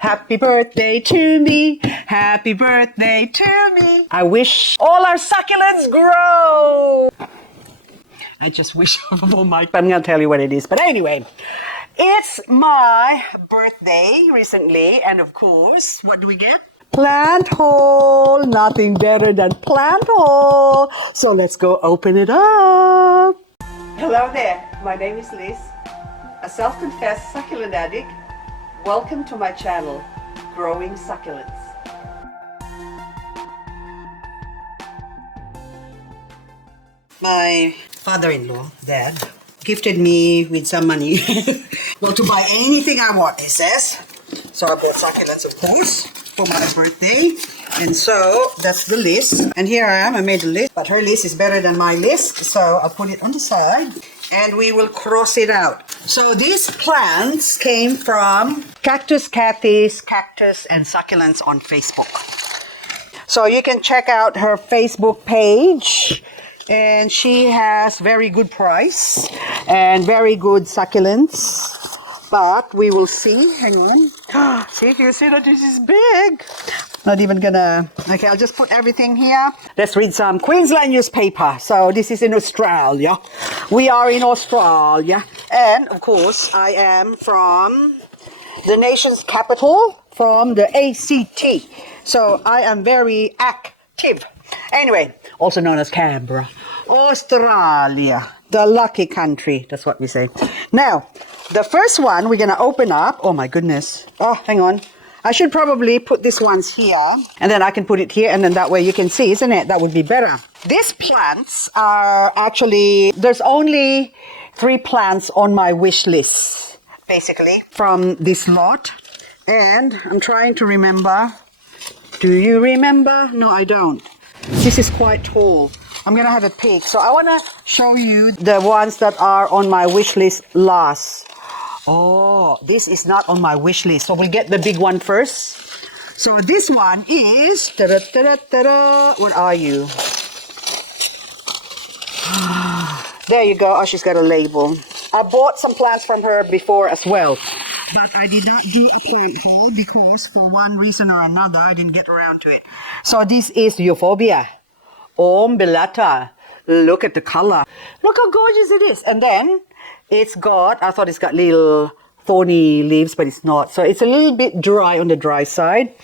Happy birthday to me. Happy birthday to me. I wish all our succulents grow. I just wish for my... I'm going to tell you what it is. But anyway, it's my birthday recently. And of course, what do we get? Plant haul. Nothing better than plant haul. So let's go open it up. Hello there. My name is Liz, a self-confessed succulent addict. Welcome to my channel, Growing Succulents. My father-in-law, Dad, gifted me with some money. Well, to buy anything I want, he says. So I bought succulents, of course, for my birthday. And so that's the list. And here I am, I made a list. But her list is better than my list. So I'll put it on the side. And we will cross it out. So these plants came from Cactus, CATHY's, Cactus, and Succulents on Facebook. So you can check out her Facebook page. And she has very good price and very good succulents. But we will see. Hang on. See, you see that this is big. Not even gonna... Okay, I'll just put everything here. Let's read some Queensland newspaper. So this is in Australia. We are in Australia. And, of course, I am from the nation's capital, from the ACT. So I am very active. Anyway, also known as Canberra. Australia. The lucky country. That's what we say. Now, the first one we're going to open up. Oh, my goodness. Oh, hang on. I should probably put this ones here, and then I can put it here, and then that way you can see, isn't it? That would be better. These plants are actually, there's only 3 plants on my wish list, basically, from this lot. And I'm trying to remember. Do you remember? No, I don't. This is quite tall. I'm going to have a peek. So I want to show you the ones that are on my wish list last. Oh, this is not on my wish list. So we'll get the big one first. So this one is... What are you? There you go. Oh, she's got a label. I bought some plants from her before as well. But I did not do a plant haul because for one reason or another, I didn't get around to it. So this is Euphorbia. Umbellata. Look at the color. Look how gorgeous it is. And then... it's got, I thought it's got little thorny leaves, but it's not. So it's a little bit dry on the dry side.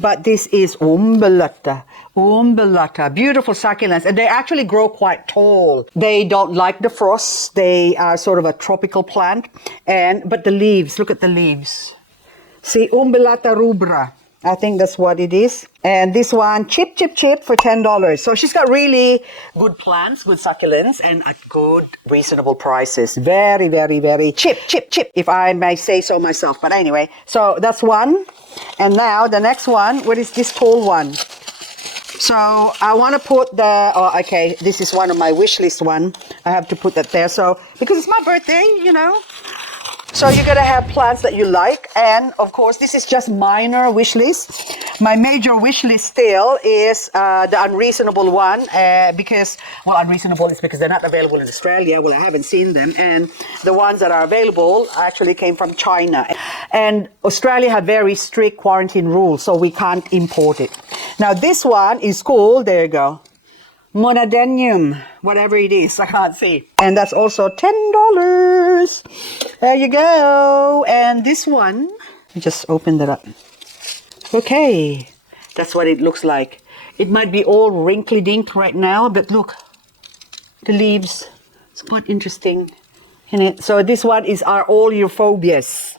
But this is umbellata. Umbellata. Beautiful succulents. And they actually grow quite tall. They don't like the frost. They are sort of a tropical plant. But the leaves, look at the leaves. See, umbellata rubra. I think that's what it is. And this one, chip for $10. So she's got really good plants, good succulents, and at good, reasonable prices. Very, very, very cheap, if I may say so myself. But anyway, so that's one. And now the next one, what is this tall one? So I want to put the, oh, okay, this is one of my wish list one. I have to put that there. So, because it's my birthday, you know. So you're going to have plants that you like. And, of course, this is just minor wish list. My major wish list still is the unreasonable one. Because, well, unreasonable is because they're not available in Australia. Well, I haven't seen them. And the ones that are available actually came from China. And Australia have very strict quarantine rules, so we can't import it. Now, this one is cool. There you go. Monadenium, whatever it is, I can't see. And that's also $10. There you go. And this one, just open that up. Okay, that's what it looks like. It might be all wrinkly-dink right now, but look, the leaves. It's quite interesting, isn't it? So this one are all Euphorbias.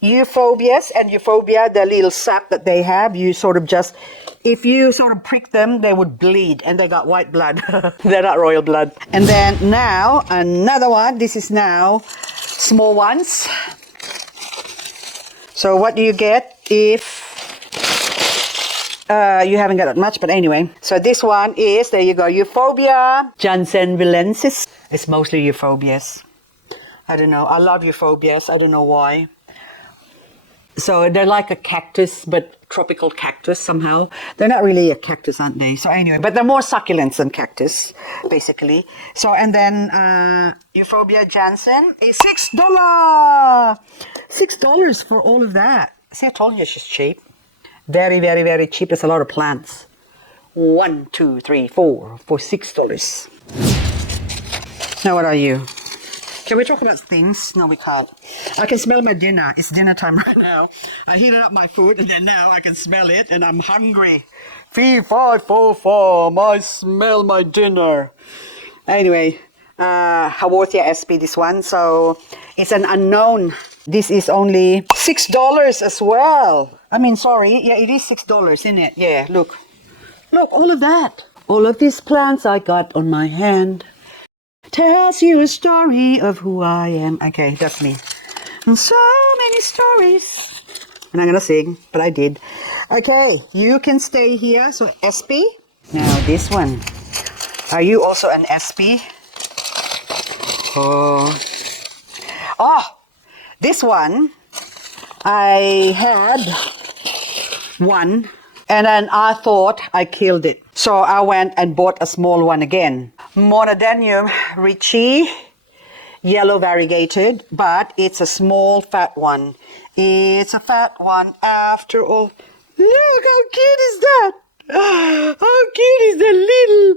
Euphorbias and Euphorbia, the little sap that they have, you sort of just... if you sort of prick them, they would bleed, and they got white blood. They're not royal blood. And then now, another one. This is now small ones. So what do you get if you haven't got that much? But anyway, so this one is, there you go, Euphorbia jansenvilensis. It's mostly Euphorbias. I don't know. I love Euphorbias. I don't know why. So they're like a cactus, but tropical cactus somehow. They're not really a cactus, aren't they? So anyway, but they're more succulents than cactus, basically. So, and then Euphorbia Jansen is $6. $6 for all of that. See, I told you she's cheap. Very, very, very cheap. There's a lot of plants. 1, 2, 3, 4 for $6. Now what are you? Can we talk about things? No, we can't. I can smell my dinner. It's dinner time right now. I heated up my food and then now I can smell it and I'm hungry. 3, 5, 4, 5. I smell my dinner. Anyway, Haworthia SP, this one. So it's an unknown. This is only $6 as well. I mean, sorry. Yeah, it is $6, isn't it? Yeah, look. Look, all of that. All of these plants I got on my hand tells you a story of who I am. Okay, that's me. And so many stories. And I'm going to sing, but I did. Okay, you can stay here. So SP. Now this one. Are you also an SP? Oh. Oh, this one. I had one. And then I thought I killed it. So I went and bought a small one again. Monadenium Richie, yellow variegated, but it's a small fat one. It's a fat one after all. Look, how cute is that? How cute is that little...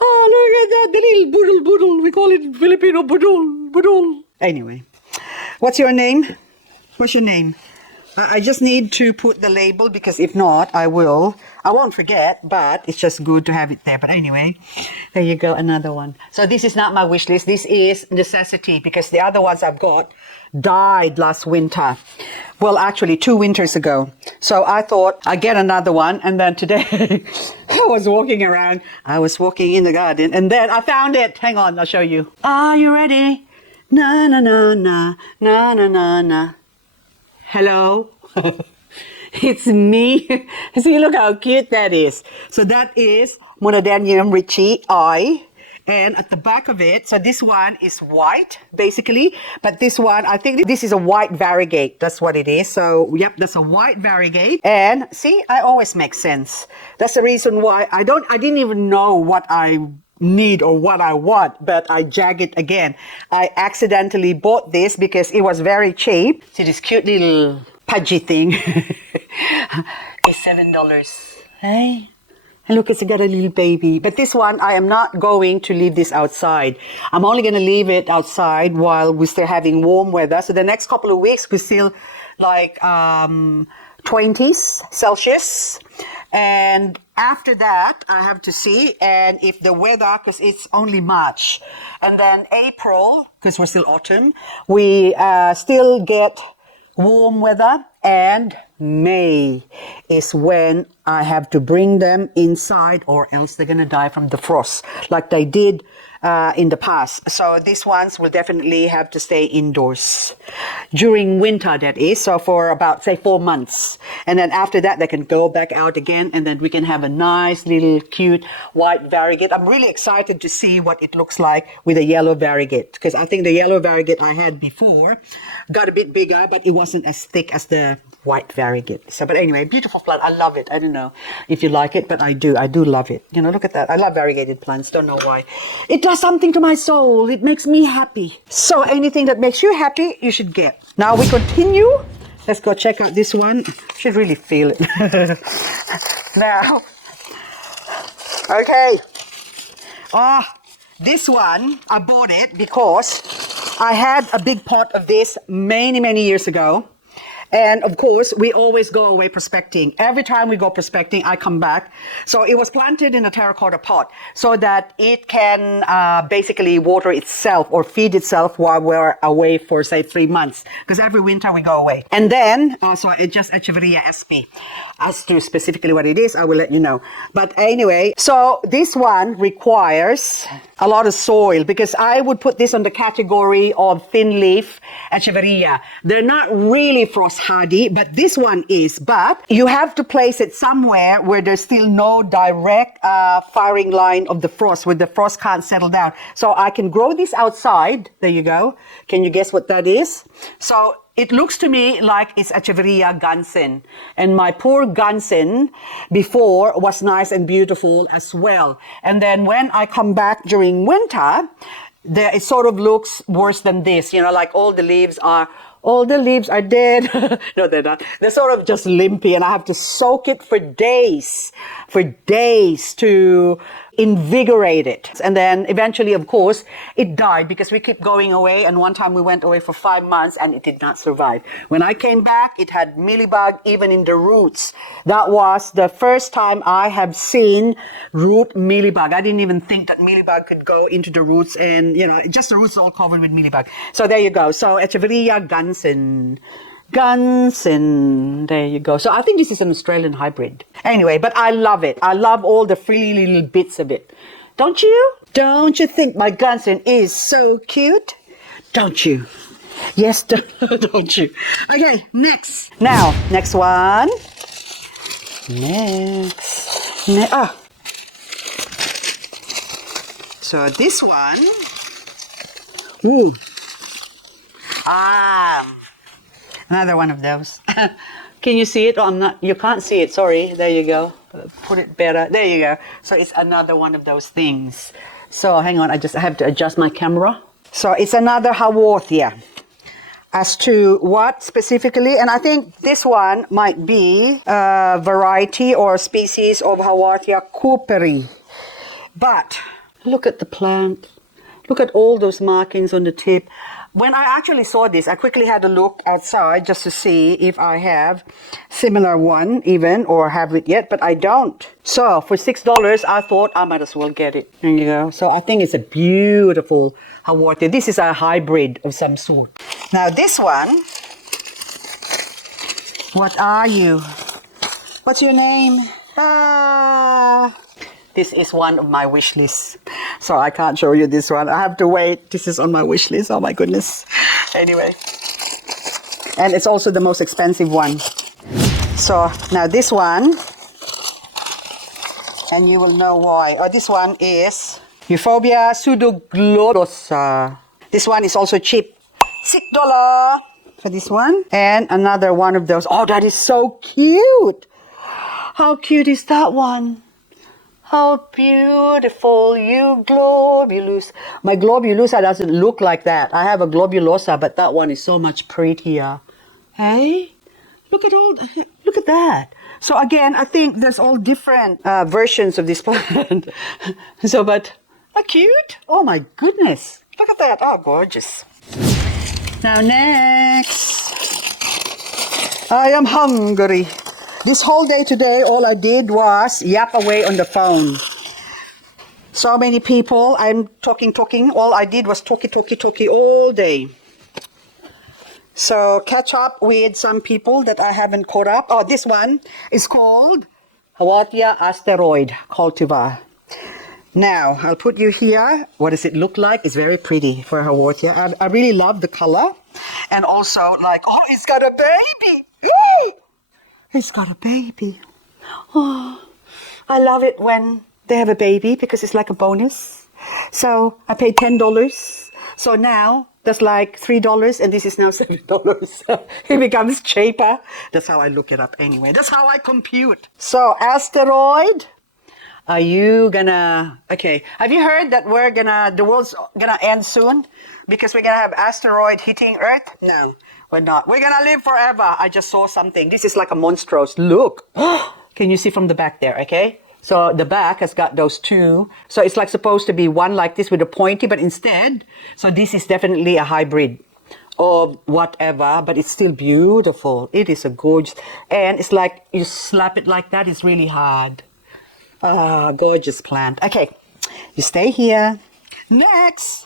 Oh, look at that, the little budul. We call it Filipino budul. Anyway, what's your name? What's your name? I just need to put the label because if not, I won't forget, but it's just good to have it there. But anyway, there you go, another one. So this is not my wish list. This is necessity because the other ones I've got died last winter. Well, actually 2 winters ago. So I thought I'd get another one. And then today I was walking around. I was walking in the garden and then I found it. Hang on, I'll show you. Are you ready? Na na na na na na na na. Hello, it's me. See, look how cute that is. So that is Monadenium Richie I. And at the back of it, so this one is white, basically. But this one, I think this is a white variegate. That's what it is. So, yep, that's a white variegate. And see, I always make sense. That's the reason why I didn't even know what I need or what I want, but I jag it again. I accidentally bought this because it was very cheap. See this cute little pudgy thing. It's $7. Hey? And look, it's got a little baby. But this one, I am not going to leave this outside. I'm only going to leave it outside while we're still having warm weather. So the next couple of weeks, we're still like 20s Celsius. And after that, I have to see, and if the weather, because it's only March, and then April, because we're still autumn, we still get warm weather, and May is when I have to bring them inside or else they're going to die from the frost like they did in the past. So these ones will definitely have to stay indoors during winter, that is. So for about, say, 4 months. And then after that, they can go back out again and then we can have a nice little cute white variegate. I'm really excited to see what it looks like with a yellow variegate because I think the yellow variegate I had before got a bit bigger, but it wasn't as thick as the white variegate. So, but anyway, beautiful plant. I love it. I don't know if you like it, but I do. I do love it. You know, look at that. I love variegated plants. Don't know why. It does something to my soul. It makes me happy. So anything that makes you happy, you should get. Now we continue. Let's go check out this one. Should really feel it. Now, okay. This one, I bought it because I had a big pot of this many years ago. And of course, we always go away prospecting. Every time we go prospecting, I come back. So it was planted in a terracotta pot so that it can basically water itself or feed itself while we're away for, say, 3 months. Because every winter we go away. And then, so it's just Echeverria SP. As to specifically what it is, I will let you know. But anyway, so this one requires a lot of soil because I would put this on the category of thin leaf Echeverria. They're not really frost hardy, but this one is. But you have to place it somewhere where there's still no direct firing line of the frost, where the frost can't settle down. So I can grow this outside. There you go. Can you guess what that is? So it looks to me like it's Echeverria Gansen. And my poor Gansen before was nice and beautiful as well. And then when I come back during winter, it sort of looks worse than this. You know, like all the leaves are all the leaves are dead. No, they're not. They're sort of just limpy, and I have to soak it for days to invigorate it. And then eventually, of course, it died because we kept going away. And one time we went away for 5 months and it did not survive. When I came back, it had mealybug even in the roots. That was the first time I have seen root mealybug. I didn't even think that mealybug could go into the roots, and just the roots all covered with mealybug. So there you go. So Echeveria Gunsen. There you go. So I think this is an Australian hybrid. Anyway, but I love it. I love all the frilly little bits of it. Don't you? Don't you think my Gunsen is so cute? Don't you? Yes, don't you? Okay, next. Now, next one. So this one. Ooh. Another one of those. Can you see it? Oh, you can't see it. Sorry. There you go. Put it better. There you go. So it's another one of those things. So hang on. I have to adjust my camera. So it's another Haworthia. As to what specifically, and I think this one might be a variety or species of Haworthia cooperi. But look at the plant. Look at all those markings on the tip. When I actually saw this, I quickly had a look outside just to see if I have similar one even, or have it yet, but I don't. So for $6, I thought I might as well get it. There you go. So I think it's a beautiful Haworthia. This is a hybrid of some sort. Now this one, what are you? What's your name? This is one of my wish lists. So I can't show you this one. I have to wait. This is on my wish list. Oh my goodness. Anyway. And it's also the most expensive one. So now this one. And you will know why. Oh, this one is Euphorbias pseudoglossa. This one is also cheap. $6 for this one. And another one of those. Oh, that is so cute. How cute is that one? How beautiful, Euglobulus. My globulosa doesn't look like that. I have a globulosa, but that one is so much prettier. Hey? Look at that. So again, I think there's all different versions of this plant. So, but, cute. Oh my goodness. Look at that. Oh, gorgeous. Now next. I am hungry. This whole day today, all I did was yap away on the phone. So many people, I'm talking. All I did was talkie all day. So catch up with some people that I haven't caught up. Oh, this one is called Haworthia asteroid cultivar. Now, I'll put you here. What does it look like? It's very pretty for Haworthia. I really love the color. And also, like, oh, it's got a baby. It's got a baby. Oh, I love it when they have a baby because it's like a bonus. So I paid $10. So now that's like $3 and this is now $7. It becomes cheaper. That's how I look it up anyway. That's how I compute. So asteroid, are you gonna, okay. Have you heard that the world's gonna end soon? Because we're gonna have asteroid hitting Earth? No. We're not. We're gonna live forever. I just saw something. This is like a monstrous. Look. Can you see from the back there? Okay. So the back has got those two. So it's like supposed to be one like this with a pointy, but instead, so this is definitely a hybrid of whatever, but it's still beautiful. It is a gorgeous, and it's like you slap it like that. It's really hard. Gorgeous plant. Okay. You stay here. Next.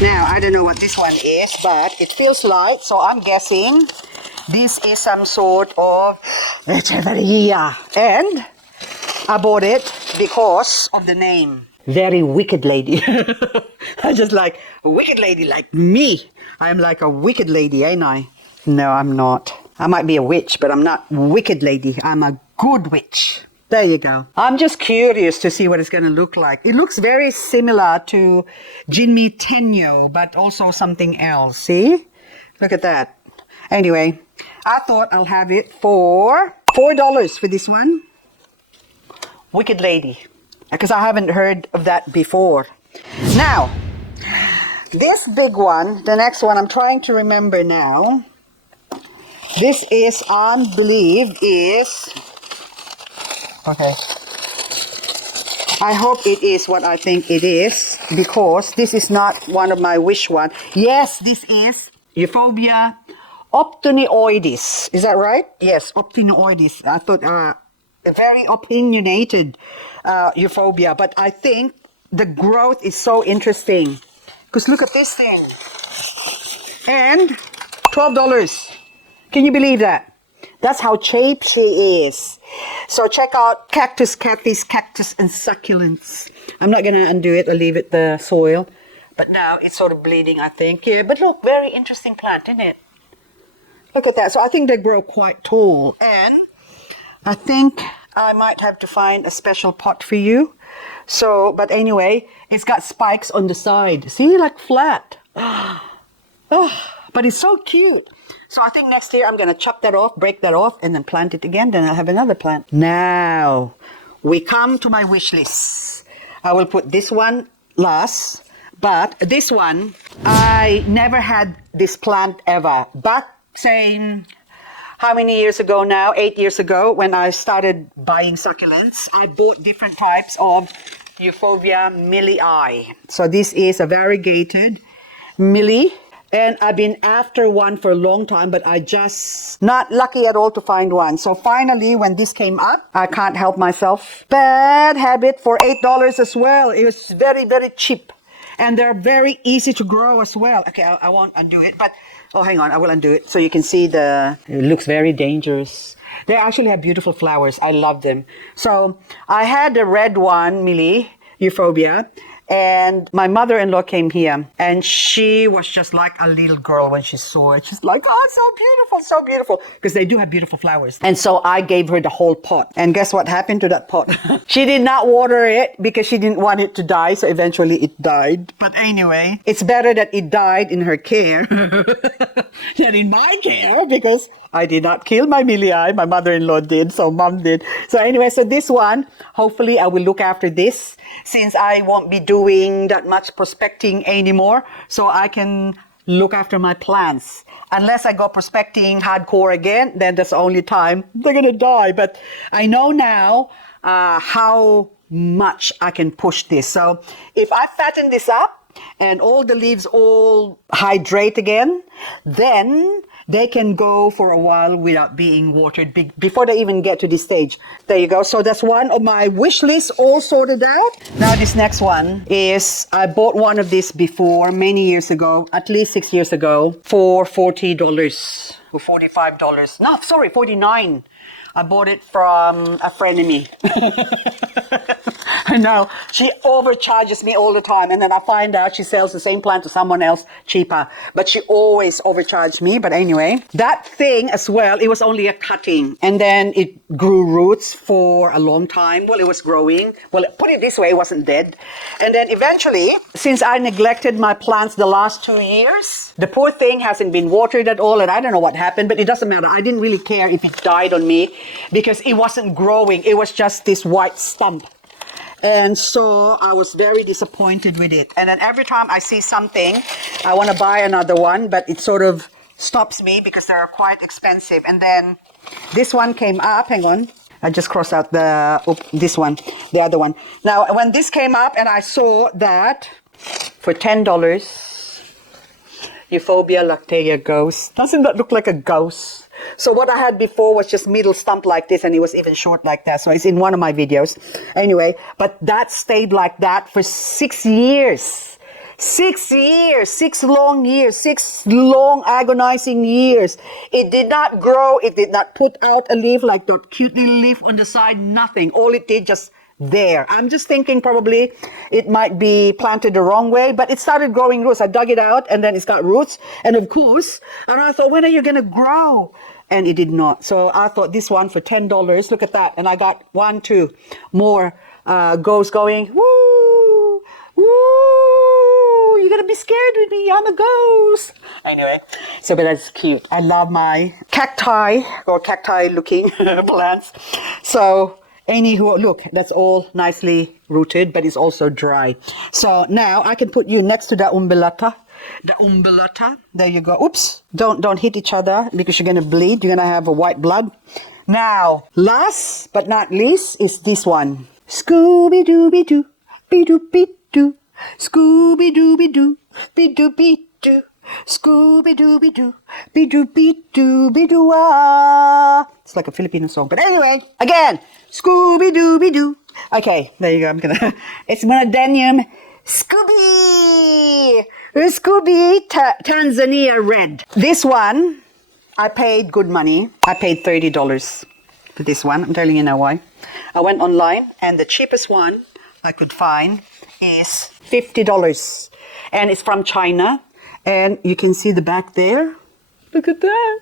Now, I don't know what this one is, but it feels light, so I'm guessing this is some sort of Echeveria. And I bought it because of the name. Very wicked lady. I just like a wicked lady like me. I'm like a wicked lady, ain't I? No, I'm not. I might be a witch, but I'm not wicked lady. I'm a good witch. There you go. I'm just curious to see what it's going to look like. It looks very similar to Jinmi Tenyo, but also something else. See? Look at that. Anyway, I thought I'll have it for $4 for this one. Wicked Lady. Because I haven't heard of that before. Now, this big one, the next one, I'm trying to remember now. This is, I believe, okay. I hope it is what I think it is, because this is not one of my wish one. Yes, this is Euphobia optinioides. Is that right? Yes, optinioides. I thought a very opinionated Euphobia, but I think the growth is so interesting. Because look at this thing. And $12. Can you believe that? That's how cheap she is. So check out Cactus, CATHY's Cactus and Succulents. I'm not going to undo it or leave it the soil. But now it's sort of bleeding, I think. Yeah, but look, very interesting plant, isn't it? Look at that. So I think they grow quite tall. And I think I might have to find a special pot for you. So, but anyway, it's got spikes on the side. See, like flat. Oh, but it's so cute. So I think next year I'm going to chop that off, break that off, and then plant it again. Then I'll have another plant. Now, we come to my wish list. I will put this one last. But this one, I never had this plant ever. Back, say, how many years ago now? 8 years ago, when I started buying succulents, I bought different types of Euphorbia millii. So this is a variegated millie. And I've been after one for a long time, but I just not lucky at all to find one. So finally, when this came up, I can't help myself. Bad habit for $8 as well. It was very, very cheap. And they're very easy to grow as well. Okay, I won't undo it, but, oh, hang on, I will undo it. So you can see it looks very dangerous. They actually have beautiful flowers. I love them. So I had the red one, millie, Euphobia. And my mother-in-law came here, and she was just like a little girl when she saw it. She's like, oh, so beautiful, so beautiful. Because they do have beautiful flowers. And so I gave her the whole pot. And guess what happened to that pot? She did not water it because she didn't want it to die. So eventually it died. But anyway, it's better that it died in her care than in my care, because I did not kill my millii. My mother-in-law did, so mom did. So anyway, so this one, hopefully I will look after this, since I won't be doing that much prospecting anymore, so I can look after my plants. Unless I go prospecting hardcore again, then that's the only time they're going to die. But I know now how much I can push this. So if I fatten this up and all the leaves all hydrate again, then they can go for a while without being watered before they even get to this stage. There you go. So that's one of my wish lists all sorted out. Now this next one is, I bought one of these before many years ago, at least 6 years ago, for $40 or $45. No, sorry, $49. I bought it from a frenemy. I know. She overcharges me all the time. And then I find out she sells the same plant to someone else cheaper. But she always overcharged me. But anyway, that thing as well, it was only a cutting. And then it grew roots for a long time. Well, it was growing. Well, put it this way, it wasn't dead. And then eventually, since I neglected my plants the last 2 years, the poor thing hasn't been watered at all. And I don't know what happened, but it doesn't matter. I didn't really care if it died on me, because it wasn't growing. It was just this white stump. And so I was very disappointed with it. And then every time I see something, I want to buy another one, but it sort of stops me because they're quite expensive. And then this one came up. Hang on. I just crossed out this one, the other one. Now, when this came up and I saw that for $10, Euphobia lactea ghost. Doesn't that look like a ghost? So what I had before was just middle stump like this, and it was even short like that. So it's in one of my videos. Anyway, but that stayed like that for 6 years. 6 years, 6 long years, 6 long agonizing years. It did not grow. It did not put out a leaf like that cute little leaf on the side. Nothing. All it did just there. I'm just thinking probably it might be planted the wrong way, but it started growing roots. I dug it out and then it's got roots. And of course, and I thought, when are you going to grow? And it did not. So I thought this one for $10, look at that. And I got 1, 2 more ghosts going, woo, woo, you're going to be scared with me, I'm a ghost. Anyway, so but that's cute. I love my cacti or cacti looking plants. So anywho, look, that's all nicely rooted, but it's also dry. So now I can put you next to that umbellata the umbellata. There you go. Oops. Don't hit each other because you're going to bleed. You're going to have a white blood. Now, last but not least is this one. Scooby-Dooby-Doo, be-doo-be-doo. Scooby-Dooby-Doo, be-doo-be-doo. Scooby-Dooby-Doo, be-doo-be-doo, be-doo-ah. It's like a Filipino song. But anyway, again, Scooby-Dooby-Doo. Okay, there you go. It's Monadenium Scooby. Scooby Tanzania Red. This one, I paid good money. I paid $30 for this one. I'm telling you now why. I went online and the cheapest one I could find is $50. And it's from China. And you can see the back there. Look at that.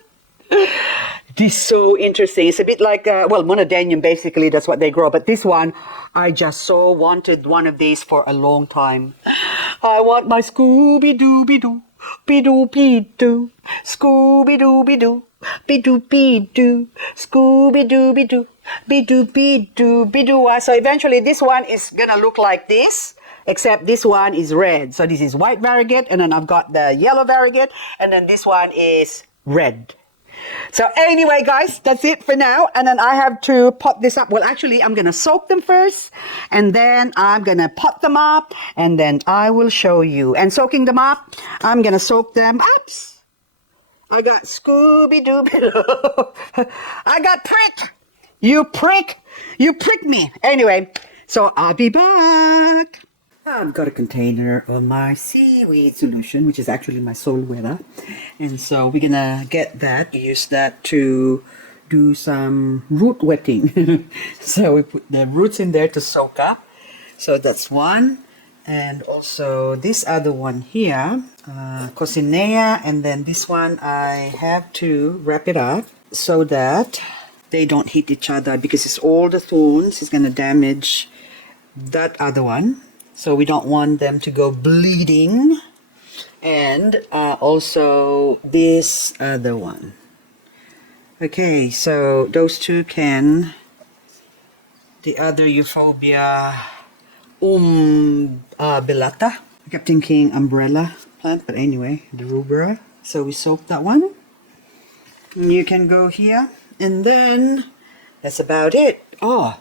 This is so interesting. It's a bit like, Monadenium, basically, that's what they grow. But this one, I just so wanted one of these for a long time. I want my Scooby-Dooby-Doo, be-doo-be-doo, Scooby-Dooby-Doo, be-doo-be-doo, Scooby-Dooby-Doo, be-doo-be-doo, be-doo. So eventually this one is going to look like this. Except this one is red. So this is white variegate, and then I've got the yellow variegate, and then this one is red. So anyway, guys, that's it for now. And then I have to pot this up. Well, actually, I'm going to soak them first, and then I'm going to pot them up, and then I will show you. And soaking them up, I'm going to soak them. Oops! I got Scooby-Dooby. I got prick. You prick. You prick me. Anyway, so I'll be back. I've got a container of my seaweed solution, which is actually my soul weather. And so we're going to get that, use that to do some root wetting. So we put the roots in there to soak up. So that's one. And also this other one here, Cosinea. And then this one, I have to wrap it up so that they don't hit each other because it's all the thorns. It's going to damage that other one. So we don't want them to go bleeding. And also this other one. Okay, so those two can. The other Euphorbia Belata. I kept thinking umbrella plant, but anyway, the rubra. So we soak that one. And you can go here. And then that's about it. Oh.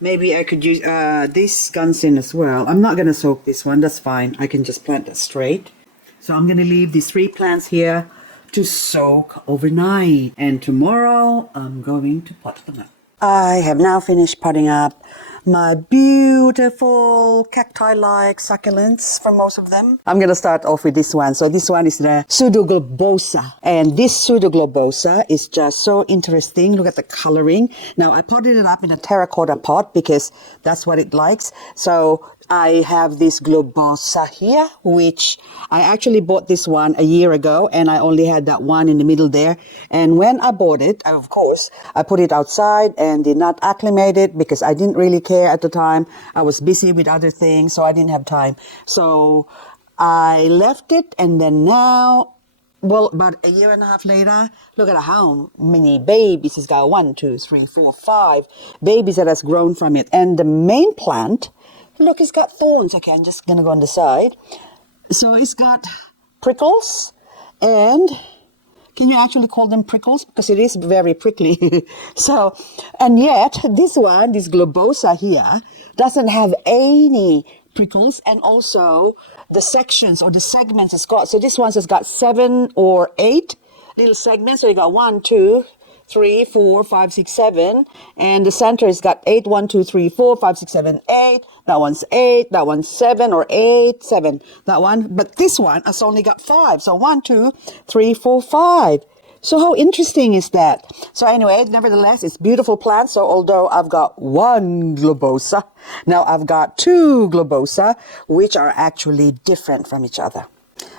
Maybe I could use this gunsin as well. I'm not going to soak this one. That's fine. I can just plant that straight. So I'm going to leave these 3 plants here to soak overnight. And tomorrow, I'm going to pot them up. I have now finished potting up my beautiful cacti-like succulents for most of them. I'm going to start off with this one. So this one is the Pseudoglobosa. And this Pseudoglobosa is just so interesting. Look at the coloring. Now, I potted it up in a terracotta pot because that's what it likes. So I have this globosa here, which I actually bought this one a year ago, and I only had that one in the middle there. And when I bought it, of course, I put it outside and did not acclimate it because I didn't really care at the time. I was busy with other things, so I didn't have time. So I left it, and then now, well, about a year and a half later, look at how many babies it's got. 1, 2, 3, 4, 5 babies that has grown from it. And the main plant, look, it's got thorns. Okay, I'm just going to go on the side. So it's got prickles, and can you actually call them prickles? Because it is very prickly. So, and yet this one, this globosa here, doesn't have any prickles, and also the sections or the segments it's got. So this one has got 7 or 8 little segments. So you got 1, 2, 3, 4, 5, 6, 7, and the center has got 8, 1, 2, 3, 4, 5, 6, 7, 8. That one's 8, that one's 7 or 8, 7. That one, but this one has only got 5. So 1, 2, 3, 4, 5. So how interesting is that? So anyway, nevertheless, it's beautiful plants. So although I've got 1 globosa, now I've got 2 globosa, which are actually different from each other.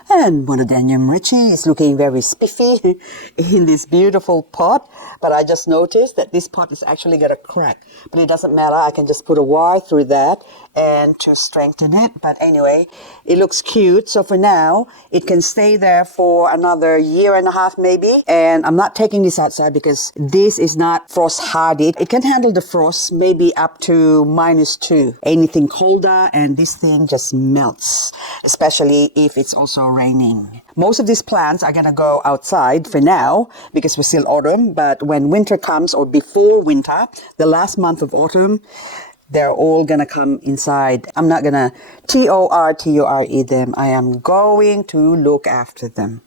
And Monadenium Richie is looking very spiffy in this beautiful pot. But I just noticed that this pot is actually got a crack. But it doesn't matter. I can just put a wire through that and to strengthen it. But anyway, it looks cute. So for now, it can stay there for another year and a half maybe. And I'm not taking this outside because this is not frost hardy. It can handle the frost maybe up to -2. Anything colder and this thing just melts. Especially if it's also raining. Most of these plants are going to go outside for now because we're still autumn, but when winter comes or before winter, the last month of autumn, they're all going to come inside. I'm not going to TORTURE them. I am going to look after them.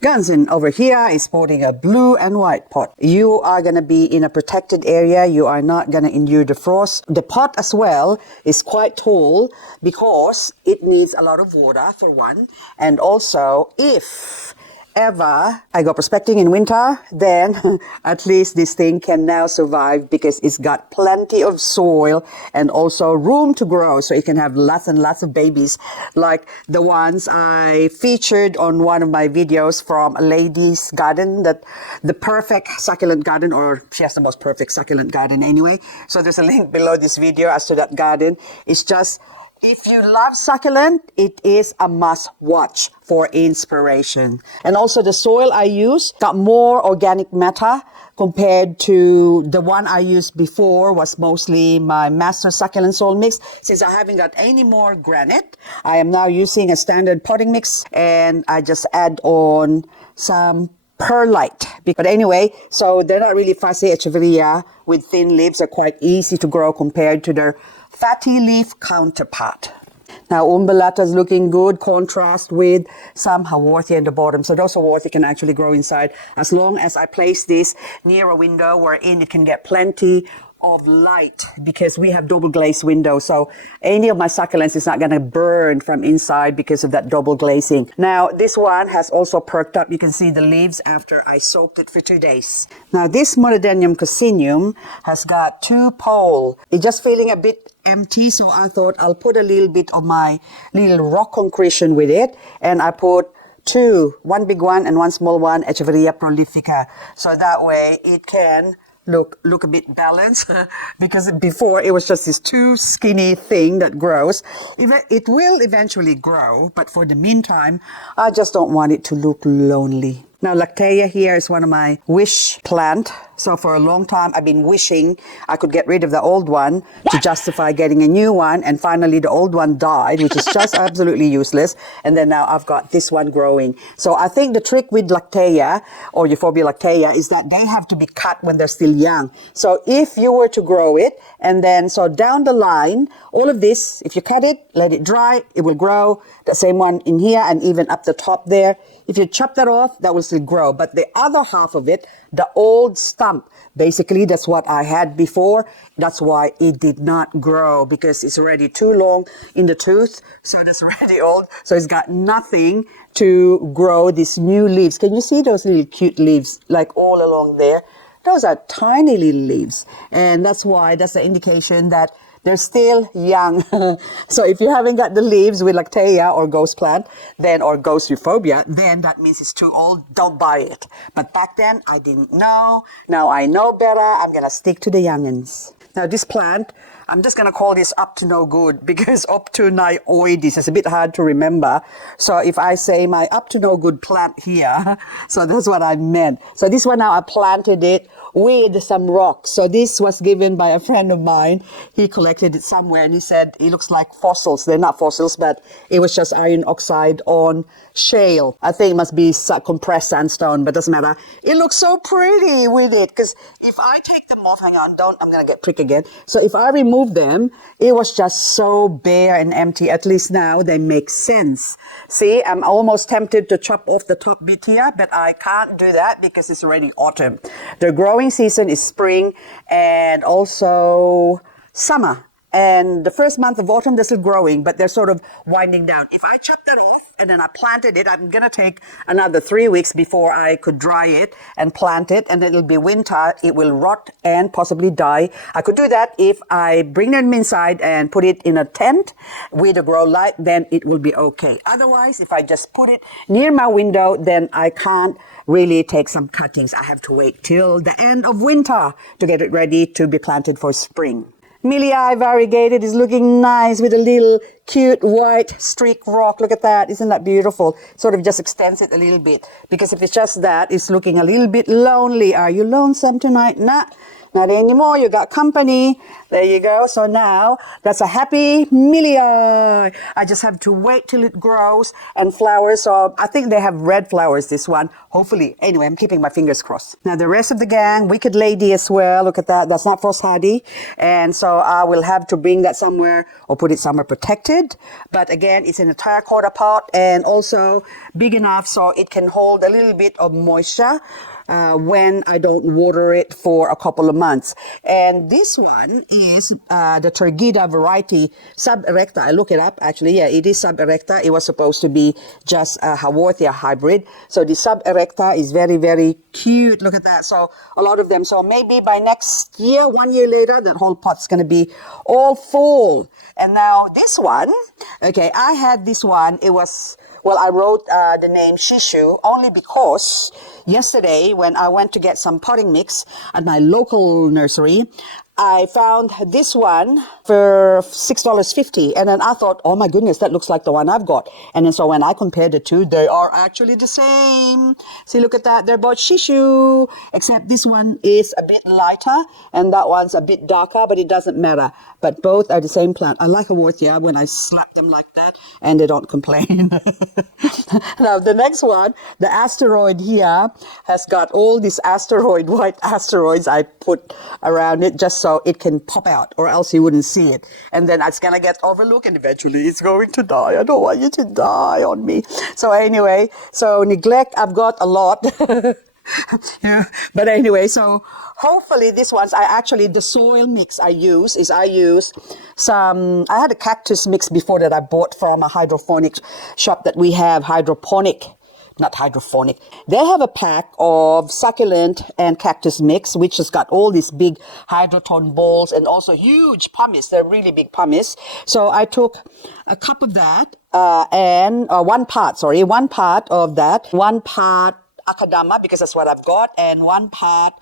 Gansen over here is sporting a blue and white pot. You are going to be in a protected area. You are not going to endure the frost. The pot as well is quite tall because it needs a lot of water for one. And also, if ever I go prospecting in winter, then at least this thing can now survive because it's got plenty of soil and also room to grow, so it can have lots and lots of babies like the ones I featured on one of my videos from a lady's garden, that the perfect succulent garden, or she has the most perfect succulent garden anyway. So there's a link below this video as to that garden. It's just, if you love succulent, it is a must watch for inspiration. And also the soil I use got more organic matter compared to the one I used before, was mostly my master succulent soil mix. Since I haven't got any more granite, I am now using a standard potting mix, and I just add on some perlite. But anyway, so they're not really fussy. Echeveria with thin leaves are quite easy to grow compared to their fatty leaf counterpart. Now umbellata is looking good, contrast with some Haworthia in the bottom. So those Haworthia can actually grow inside as long as I place this near a window wherein it can get plenty of light, because we have double glazed windows, so any of my succulents is not going to burn from inside because of that double glazing. Now this one has also perked up. You can see the leaves after I soaked it for 2 days. Now this Monadenium coccineum has got 2 poles. It's just feeling a bit empty, so I thought I'll put a little bit of my little rock concretion with it, and I put 2, one big one and one small one, Echeveria prolifica, so that way it can look a bit balanced because before it was just this too skinny thing that grows. It will eventually grow, but for the meantime, I just don't want it to look lonely. Now Lactea here is one of my wish plant. So for a long time, I've been wishing I could get rid of the old one to justify getting a new one. And finally, the old one died, which is just absolutely useless. And then now I've got this one growing. So I think the trick with Lactea or Euphorbia lactea is that they have to be cut when they're still young. So if you were to grow it, and then so down the line, all of this, if you cut it, let it dry, it will grow. The same one in here and even up the top there. If you chop that off, that will still grow. But the other half of it, the old stump, basically that's what I had before. That's why it did not grow, because it's already too long in the tooth. So that's already old. So it's got nothing to grow these new leaves. Can you see those little cute leaves like all along there? Those are tiny little leaves. And that's why, that's the indication that they're still young. So if you haven't got the leaves with Lactea or ghost plant, then, or ghost Euphorbia, then that means it's too old. Don't buy it. But back then, I didn't know. Now I know better. I'm going to stick to the youngins. Now this plant, I'm just going to call this up to no good, because up to nioides is a bit hard to remember. So if I say my up to no good plant here, so that's what I meant. So this one now I planted it with some rocks. So this was given by a friend of mine. He collected it somewhere and he said it looks like fossils. They're not fossils, but it was just iron oxide on shale. I think it must be compressed sandstone, but doesn't matter. It looks so pretty with it, because if I take them off, hang on, I'm going to get pricked again. So if I remove them, it was just so bare and empty. At least now they make sense. See, I'm almost tempted to chop off the top bit here, but I can't do that because it's already autumn. The growing season is spring and also summer. And the first month of autumn, they're still growing, but they're sort of winding down. If I chop that off and then I planted it, I'm going to take another 3 weeks before I could dry it and plant it. And then it'll be winter. It will rot and possibly die. I could do that if I bring them inside and put it in a tent with a grow light, then it will be okay. Otherwise, if I just put it near my window, then I can't really take some cuttings. I have to wait till the end of winter to get it ready to be planted for spring. Millii variegated is looking nice with a little cute white streak rock. Look at that. Isn't that beautiful? Sort of just extends it a little bit. Because if it's just that, it's looking a little bit lonely. Are you lonesome tonight? Nah. Not anymore. You got company. There you go. So now that's a happy Millia. I just have to wait till it grows and flowers. So I think they have red flowers, this one. Hopefully. Anyway, I'm keeping my fingers crossed. Now the rest of the gang, Wicked Lady as well. Look at that. That's not frost hardy. And so I will have to bring that somewhere or put it somewhere protected. But again, it's in a terracotta pot and also big enough so it can hold a little bit of moisture when I don't water it for a couple of months. And this one is the Turgida variety suberecta. I look it up actually. Yeah, it is suberecta. It was supposed to be just a Haworthia hybrid. So the suberecta is very, very cute. Look at that. So a lot of them. So maybe by next year, 1 year later, that whole pot's going to be all full. And now this one, okay, I had this one. It was, well, I wrote the name Shishu only because yesterday when I went to get some potting mix at my local nursery, I found this one for $6.50. And then I thought, oh my goodness, that looks like the one I've got. And then so when I compared the two, they are actually the same. See, look at that. They're both Shishu, except this one is a bit lighter and that one's a bit darker, but it doesn't matter. But both are the same plant. I like Haworthia when I slap them like that and they don't complain. Now, the next one, the asteroid here has got all these white asteroids I put around it just so it can pop out or else you wouldn't see it. And then it's going to get overlooked and eventually it's going to die. I don't want you to die on me. So anyway, so neglect, I've got a lot. Yeah. But anyway, so hopefully this one's, the soil mix I use some, I had a cactus mix before that I bought from a hydroponic shop that we have, not hydroponic. They have a pack of succulent and cactus mix, which has got all these big hydroton balls and also huge pumice. They're really big pumice. So I took a cup of that, one part of that, one part akadama, because that's what I've got, and one part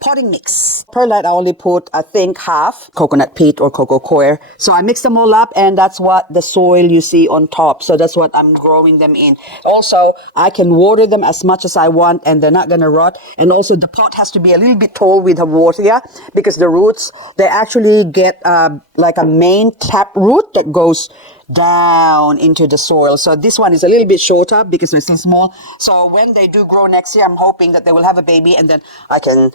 potting mix. Perlite, I only put, I think, half coconut peat or cocoa coir. So I mix them all up and that's what the soil you see on top. So that's what I'm growing them in. Also, I can water them as much as I want and they're not going to rot. And also the pot has to be a little bit tall with Haworthia because the roots, they actually get like a main tap root that goes down into the soil. So this one is a little bit shorter because they're still small. So when they do grow next year, I'm hoping that they will have a baby and then I can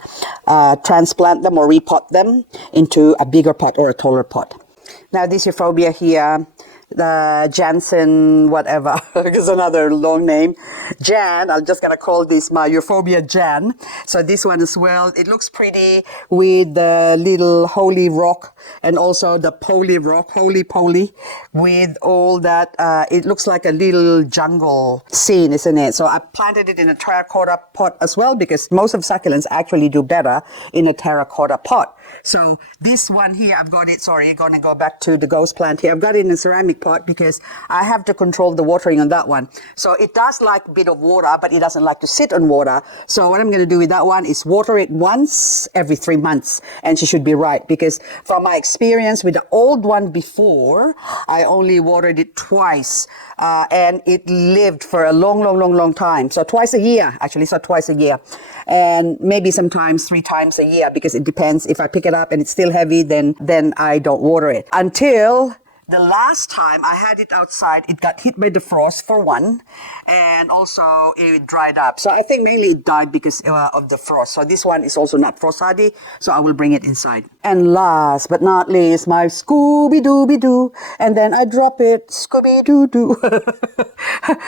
transplant them or repot them into a bigger pot or a taller pot. Now this Euphorbia here, the Jansen whatever, is another long name. Jan, I'm just gonna call this my Euphorbia Jan. So this one as well, it looks pretty with the little holy rock and also the poly rock, holy poly, with all that, it looks like a little jungle scene, isn't it? So I planted it in a terracotta pot as well because most of succulents actually do better in a terracotta pot. So this one here, I've got it, sorry, I'm gonna go back to the ghost plant here. I've got it in a ceramic pot because I have to control the watering on that one. So it does like a bit of water, but it doesn't like to sit on water. So what I'm going to do with that one is water it once every 3 months. And she should be right because from my experience with the old one before, I only watered it twice. And it lived for a long time. So twice a year, actually, so twice a year. And maybe sometimes 3 times a year because it depends. If I pick it up and it's still heavy, then I don't water it. Until the last time I had it outside, it got hit by the frost for one, and also it dried up. So I think mainly it died because of the frost. So this one is also not frost hardy, so I will bring it inside. And last but not least, my Scooby-Dooby-Doo. And then I drop it, Scooby-Doo-Doo.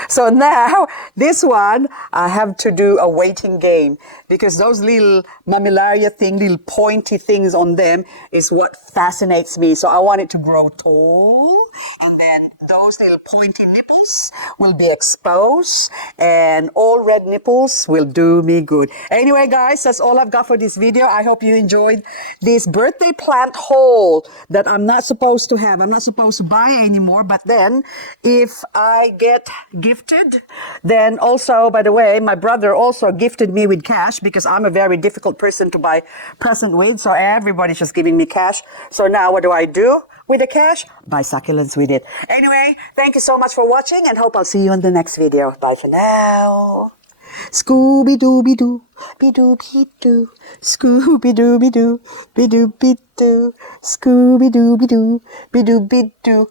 So now, this one, I have to do a waiting game because those little mammillaria thing, little pointy things on them is what fascinates me. So I want it to grow tall. And then those little pointy nipples will be exposed and all red nipples will do me good. Anyway, guys, that's all I've got for this video. I hope you enjoyed this birthday plant haul that I'm not supposed to have. I'm not supposed to buy anymore, but then if I get gifted, then also, by the way, my brother also gifted me with cash because I'm a very difficult person to buy present with, so everybody's just giving me cash. So now what do I do with the cash? Buy succulents with it. Anyway, thank you so much for watching and hope I'll see you in the next video. Bye for now. Scooby-Dooby-Doo, be-doo-be-doo, Scooby-Dooby-Doo, be-doo-be-doo, Scooby-Dooby-Doo, be-doo-be-doo.